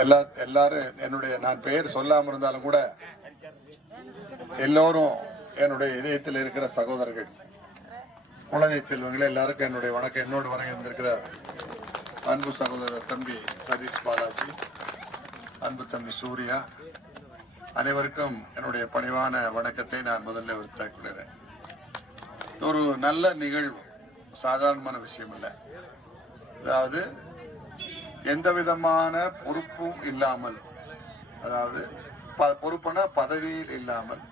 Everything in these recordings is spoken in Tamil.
எல்லாரும் என்னுடைய நான் பெயர் சொல்லாம இருந்தாலும் கூட எல்லோரும் என்னுடைய இதயத்தில் இருக்கிற சகோதரர்கள், குழந்தை செல்வங்களே, எல்லாருக்கும் என்னுடைய வணக்கம். என்னோடு வர இருந்திருக்கிற அன்பு சகோதரர் தம்பி சதீஷ் பாலாஜி, அன்பு தம்பி சூர்யா, அனைவருக்கும் என்னுடைய பணிவான வணக்கத்தை நான் முதல்ல உரித்தாக்கிக் கொள்கிறேன். ஒரு நல்ல நிகழ்வு, சாதாரணமான விஷயம் இல்லை. அதாவது எந்த விதமான பொறுப்பும் இல்லாமல், அதாவது பொறுப்புனா பதவியில் இல்லாமல்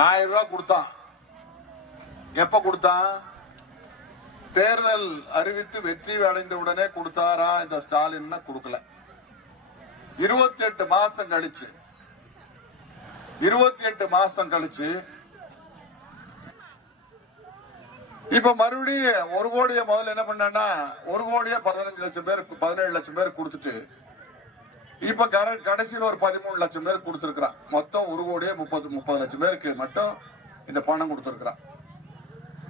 1000 ரூபாய் கொடுத்தான். எப்ப கொடுத்தான்? தேர்தல் அறிவித்து வெற்றி அடைந்த உடனே கொடுத்தாரா இந்த ஸ்டாலின்? கொடுக்கல. 28 மாசம் கழிச்சு இப்ப மறுபடியும் 1 கோடியை முதல்ல என்ன பண்ணா, 1 கோடியே 15 லட்சம் பேர் 17 லட்சம் பேர் கொடுத்துட்டு இப்ப கடைசியில் ஒரு 13 லட்சம் பேர் கொடுத்திருக்கிறான். மொத்தம் 1 கோடியே 30 லட்சம் பேருக்கு மட்டும் இந்த பணம் கொடுத்திருக்கிறான்.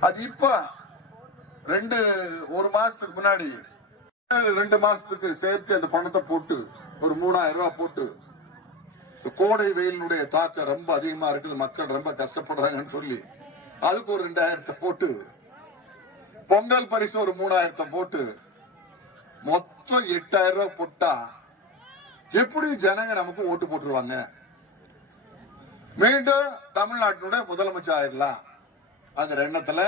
அது இப்ப 1 மாசத்துக்கு முன்னாடி 2 மாசத்துக்கு சேர்த்து அந்த பணத்தை போட்டு ஒரு 3000 ரூபாய் போட்டு, கோடை வெயிலினுடைய தாக்கம் ரொம்ப அதிகமா இருக்குது, மக்கள் ரொம்ப கஷ்டப்படுறாங்கன்னு சொல்லி அதுக்கு ஒரு 2000 போட்டு, பொங்கல் பரிசு ஒரு 3000 போட்டு, மொத்தம் 8000 ரூபாய் போட்டா எப்படி ஜனங்க நமக்கு ஓட்டு போட்டுருவாங்க? மீண்டும் தமிழ்நாட்டினுடைய முதலமைச்சர் ஆயிடலாம் அந்த எண்ணத்துல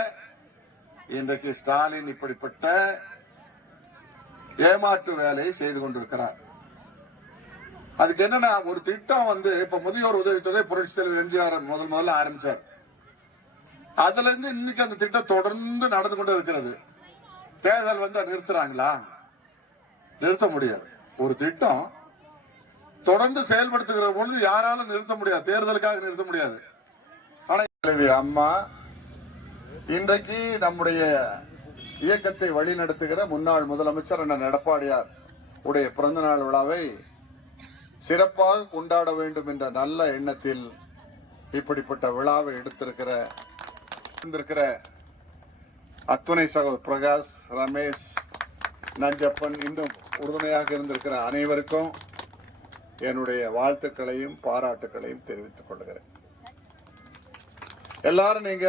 இன்றைக்கு ஸ்டாலின் இப்படிப்பட்ட ஏமாற்று வேலையை செய்து கொண்டிருக்கிறார். அதுக்கு என்னன்னா, ஒரு திட்டம் இப்ப முதியோர் உதவித்தொகை புரட்சி தலைவர் எம்ஜிஆர் முதல்ல ஆரம்பிச்சார். அதுல இருந்து இன்னைக்கு அந்த திட்டம் தொடர்ந்து நடந்து கொண்டு இருக்கிறது. தேர்தல் நிறுத்துறாங்களா? நிறுத்த முடியாது. ஒரு திட்டம் தொடர்ந்து செயல்படுத்துகிற பொழுது யாராலும் நிறுத்த முடியாது, தேர்தலுக்காக நிறுத்த முடியாது. ஆனா அம்மா இன்றைக்கு நம்முடைய இயக்கத்தை வழி நடத்துகிற முன்னாள் முதலமைச்சர் அண்ணன் எடப்பாடியார் உடைய பிறந்த நாள் விழாவை சிறப்பாக கொண்டாட வேண்டும் என்ற நல்ல எண்ணத்தில் இப்படிப்பட்ட விழாவை எடுத்திருக்கிற அத்துணை சகோதரர் பிரகாஷ், ரமேஷ், நஞ்சப்பன், இன்னும் உறுதுணையாக இருந்திருக்கிற அனைவருக்கும் என்னுடைய வாழ்த்துக்களையும் பாராட்டுக்களையும் தெரிவித்துக் கொள்கிறேன். எல்லாரும் நீங்க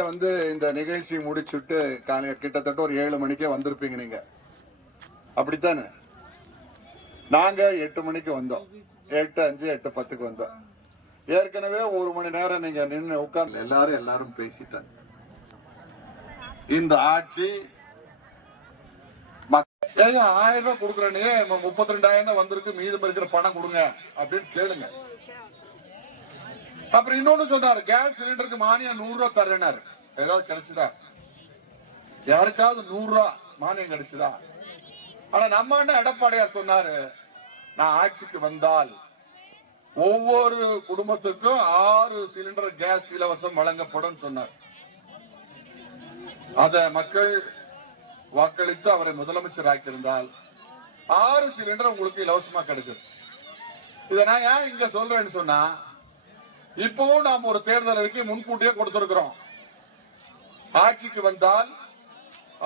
இந்த நிகழ்ச்சி முடிச்சுட்டு கிட்டத்தட்ட ஒரு 7 மணிக்கே வந்திருப்பீங்க. நீங்க அப்படித்தானே? நாங்க 8 மணிக்கு வந்தோம், 8:05, 8:10 வந்தோம். ஏற்கனவே 1 மணி நேரம் நீங்க நின்று உட்கார்ந்து எல்லாரும் பேசிட்டாங்க. இந்த ஆட்சி 1000 ரூபாய் கொடுக்குறேன்னு 32,000 தான் வந்திருக்கு, மீதம் இருக்கிற பணம் கொடுங்க அப்படின்னு கேளுங்க. அப்புறம் இன்னொன்னு சொன்னாரு, கேஸ் சிலிண்டருக்கு மானியம் 100 ரூபாய் தர்றேனாரு. ஏதாவது கிடைச்சுதா? யாருக்காவது 100 ரூபாய் மானியம் கிடைச்சுதா? ஆனா நம்ம எடப்பாடியார் சொன்னாரு, நான் ஆட்சிக்கு வந்தால் ஒவ்வொரு குடும்பத்துக்கும் 6 சிலிண்டர் கேஸ் இலவசம் வழங்கப்படும் சொன்னார். அத மக்கள் வாக்களித்து அவரை முதலமைச்சர் ஆக்கியிருந்தால் 6 சிலிண்டர் உங்களுக்கு இலவசமா கிடைச்சது. இதை நான் ஏன் இங்க சொல்றேன்னு சொன்னா, இப்பவும் நாம் ஒரு தேர்தல் அறிக்கை முன்கூட்டியே கொடுத்திருக்கிறோம். ஆட்சிக்கு வந்தால்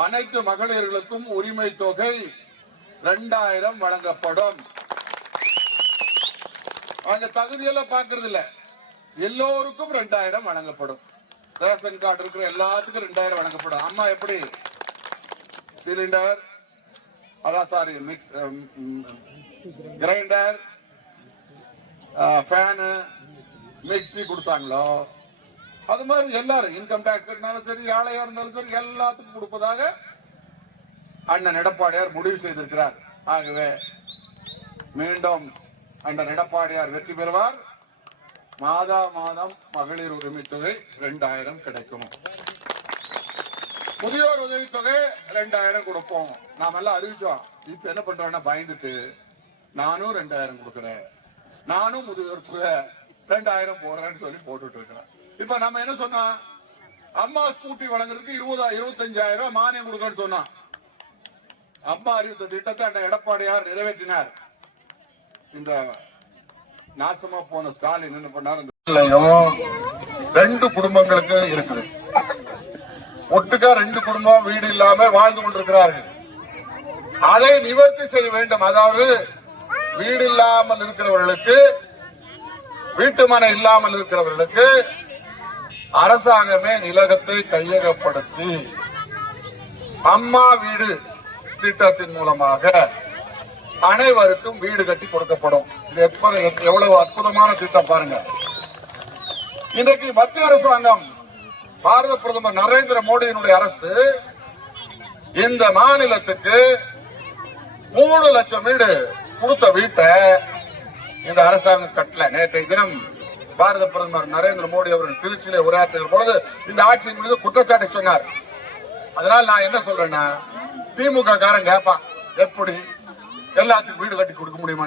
அனைத்து மகளிர்களுக்கும் உரிமை தொகை 2000 வழங்கப்படும். அந்த தகுதியெல்லாம் பாக்குறது இல்ல, எல்லோருக்கும் 2000 வழங்கப்படும். ரேஷன் கார்டு இருக்கிற எல்லாத்துக்கும் 2000 வழங்கப்படும். அம்மா எப்படி சிலிண்டர், கிரைண்டர், ஃபேனு, மிக்சி கொடுத்தாங்களோ அது மாதிரி எல்லாரும் இன்கம் டாக்ஸ் கட்டினாலும் சரி, ஆலையா இருந்தாலும் சரி, எல்லாத்துக்கும் கொடுப்பதாக அண்ணன் எடப்பாடியார் முடிவு செய்திருக்கிறார். ஆகவே மீண்டும் அண்ணன் எடப்பாடியார் வெற்றி பெறுவார். மாதம் மகளிர் உரிமை தொகை 2000 கிடைக்கும். முதியோர் உதவித்தொகை 2000 கொடுப்போம். நாம எல்லாம் அறிவிச்சோம். இப்ப என்ன பண்றோம்னா, பயந்துட்டு நானும் 2000 கொடுக்கறேன், நானும் முதியோர் தொகை 2000 போடுறேன்னு சொல்லி போட்டுட்டு இருக்கிறேன். இப்ப நம்ம என்ன சொன்னா, அம்மா ஸ்கூட்டி வழங்குறதுக்கு 25,000 ரூபாய் மானியம் கொடுக்கணும்னு சொன்னா, அம்மா அறிவித்த திட்டத்தை அந்த எடப்பாடியார் நிறைவேற்றினார். இந்த நாசமா போன ஸ்டாலின் என்ன பண்ணார், 2 குடும்பங்களுக்கு இருக்குது. ஒட்டுக்கா 2 குடும்பம் வீடு இல்லாம வாழ்ந்து கொண்டிருக்கிறார்கள். அதை நிவர்த்தி செய்ய வேண்டும். அதாவது வீடு இல்லாமல் இருக்கிறவர்களுக்கு, வீட்டுமனை இல்லாமல் இருக்கிறவர்களுக்கு அரசாங்கமே நிலத்தை கையகப்படுத்தி அம்மா வீடு திட்டத்தின் மூலமாக அனைவருக்கும் வீடு கட்டி கொடுக்கப்படும். இது எவ்வளவு அற்புதமான திட்டம் பாருங்க. இன்றைக்கு மத்திய அரசாங்கம், பாரத பிரதமர் நரேந்திர மோடியினுடைய அரசு இந்த மாநிலத்துக்கு 3 லட்சம் வீடு கொடுத்த வீட்டை இந்த அரசாங்கம் கட்டல. நேற்றைய தினம் பாரத பிரதமர் நரேந்திர மோடி அவர்கள் திருச்சியிலே உரையாற்றுகிற பொழுது இந்த ஆட்சியின் மீது குற்றச்சாட்டை சொன்னார். அதனால நான் என்ன சொல்றேன்னா, திமுக காரன் கேட்பான், எப்படி எல்லாத்துக்கும் வீடு கட்டி கொடுக்க முடியுமா?